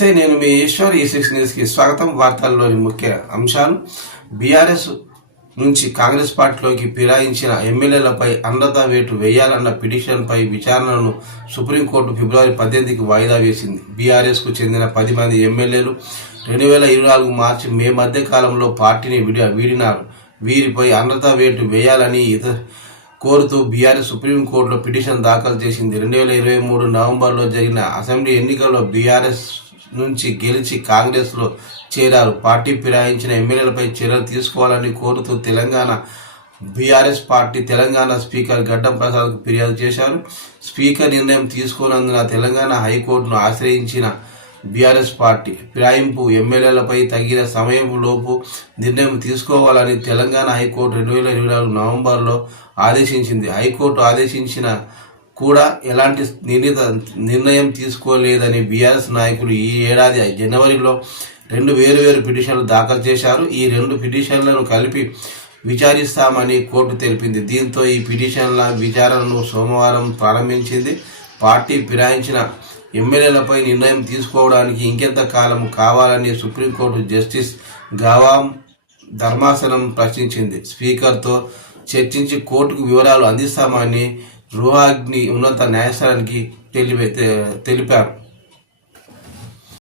నమస్తే, నేను మీ ఈశ్వర్. ఈ6 న్యూస్కి స్వాగతం. వార్తల్లోని ముఖ్య అంశాలు: బీఆర్ఎస్ నుంచి కాంగ్రెస్ పార్టీలోకి ఫిరాయించిన ఎమ్మెల్యేలపై అనర్హత వేటు వేయాలన్న పిటిషన్పై విచారణను సుప్రీంకోర్టు ఫిబ్రవరి 18కి వాయిదా వేసింది. బీఆర్ఎస్కు చెందిన 10 మంది ఎమ్మెల్యేలు 2024 మార్చి మే మధ్య కాలంలో పార్టీని వీడినారు. వీరిపై అనర్హత వేటు వేయాలని కోరుతూ బీఆర్ఎస్ సుప్రీంకోర్టులో పిటిషన్ దాఖలు చేసింది. 2023 నవంబర్లో జరిగిన అసెంబ్లీ ఎన్నికల్లో బీఆర్ఎస్ నుంచి గెలిచి కాంగ్రెస్లో చేరారు. పార్టీ ఫిరాయించిన ఎమ్మెల్యేలపై చర్యలు తీసుకోవాలని కోరుతూ Telangana BRS party Telangana speaker గడ్డం ప్రసాద్కు ఫిర్యాదు చేశారు. స్పీకర్ నిర్ణయం తీసుకోనందున తెలంగాణ హైకోర్టును ఆశ్రయించిన బీఆర్ఎస్ పార్టీ ఫిరాయింపు ఎమ్మెల్యేలపై తగిన సమయంలోపు నిర్ణయం తీసుకోవాలని తెలంగాణ హైకోర్టు 2024 నవంబర్లో ఆదేశించింది. హైకోర్టు ఆదేశించిన కూడా ఎలాంటి నిర్ణయం తీసుకోలేదని బీఆర్ఎస్ నాయకులు ఈ ఏడాది జనవరిలో 2 వేర్వేరు పిటిషన్లు దాఖలు చేశారు. ఈ 2 పిటిషన్లను కలిపి విచారిస్తామని కోర్టు తెలిపింది. దీంతో ఈ పిటిషన్ల విచారణను సోమవారం ప్రారంభించింది. పార్టీ ఫిరాయించిన ఎమ్మెల్యేలపై నిర్ణయం తీసుకోవడానికి ఇంకెంత కాలం కావాలని సుప్రీంకోర్టు జస్టిస్ గవాం ధర్మాసనం ప్రశ్నించింది. స్పీకర్తో చర్చించి కోర్టుకు వివరాలు అందిస్తామని రోహాగ్ని ఉన్నత న్యాయస్థానానికి తెలిపారు.